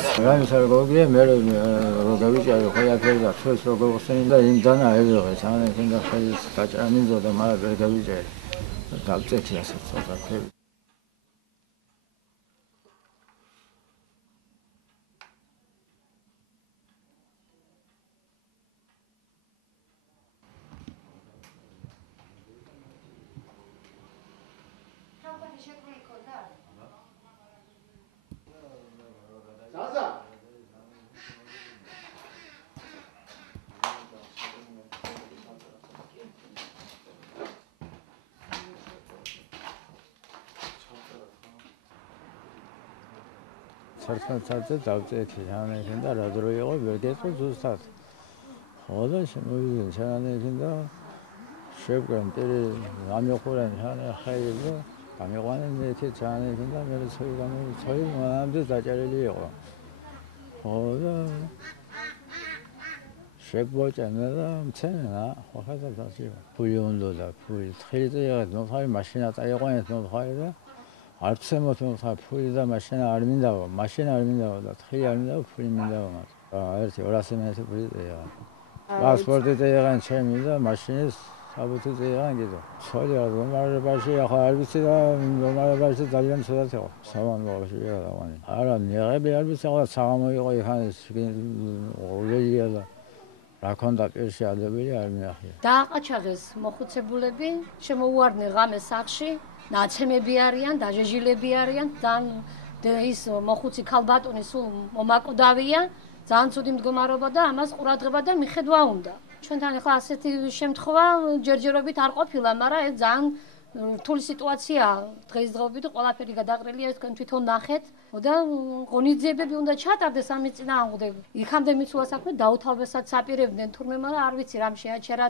განსაკუთრებით მე როგორ ყველაფერი და ჩვენს როგორ ხსენი და იმ დანა ელოღე სანამ და ხელის გაჭრა მინდოდა მაგრამ ვერ გავიჭერე გავწეთი ასე ცოტა ხელი სარცმაცაზე დავწეთი სანამ და რა დრო იყო ვერ გეტყვი ზუსტად ხო და შემოვიდნენ სანამ და შევგან პირი ამიყვნენ სანამ ხელი და ამიყვნენ მეთე სანამ და მე ცოი მანამდე დაჭერილი იყო ხო და შეგვოჭენა და მცენა ხო ხადა დასიო ფული უნდა და ფული თხილი მოხარი მაშინა წაიყვანეთ მოხარი და არც შემოთმოხა ფული და მაშინა არ მინდა მაშინა არ მინდა და თხილი არ მინდა ფული მინდა მათ ერთი 200 მეტი ფული ეა პასპორტი ეღან ჩემი და მაშინის საბუთი ეღან კიდე ცოდი რა მომარებაში ახლა არ ვიცი და მომარებაში ძალიან ცუდად იყო სამომავლოში რაღაც არა ნიღები არ ვიცი ახლა საღამო იყო იქან ორია და რა ქონდა პირში ადებელი არ მინახია დააყაჩაღეს მოხუცებულები შემოუვარდნენ ღამეს სახლში ნაცემები არიან დაჟეჟილები არიან და ის მოხუცი ქალბატონი სულ მომაკვდავია ძალიან ცუდი მდგომარეობა და ამას ყურადღება და მიხედვა უნდა ჩვენთან ახლა ასეთი შემთხვევა ჯერჯერობით არ ყოფილა მაგრამ ეს ძალიან რთული სიტუაციაა დღესდღეობით ყველაფერი გადაყრილია თქვენ თვითონ ნახეთ და ღონისძიებები უნდა ჩატარდეს ამის წინააღმდეგ იქამდე მიცულა საქმე დაუთავებასაც აპირებდნენ თურმე მაგრამ არ ვიცი რამ შეაჩერათ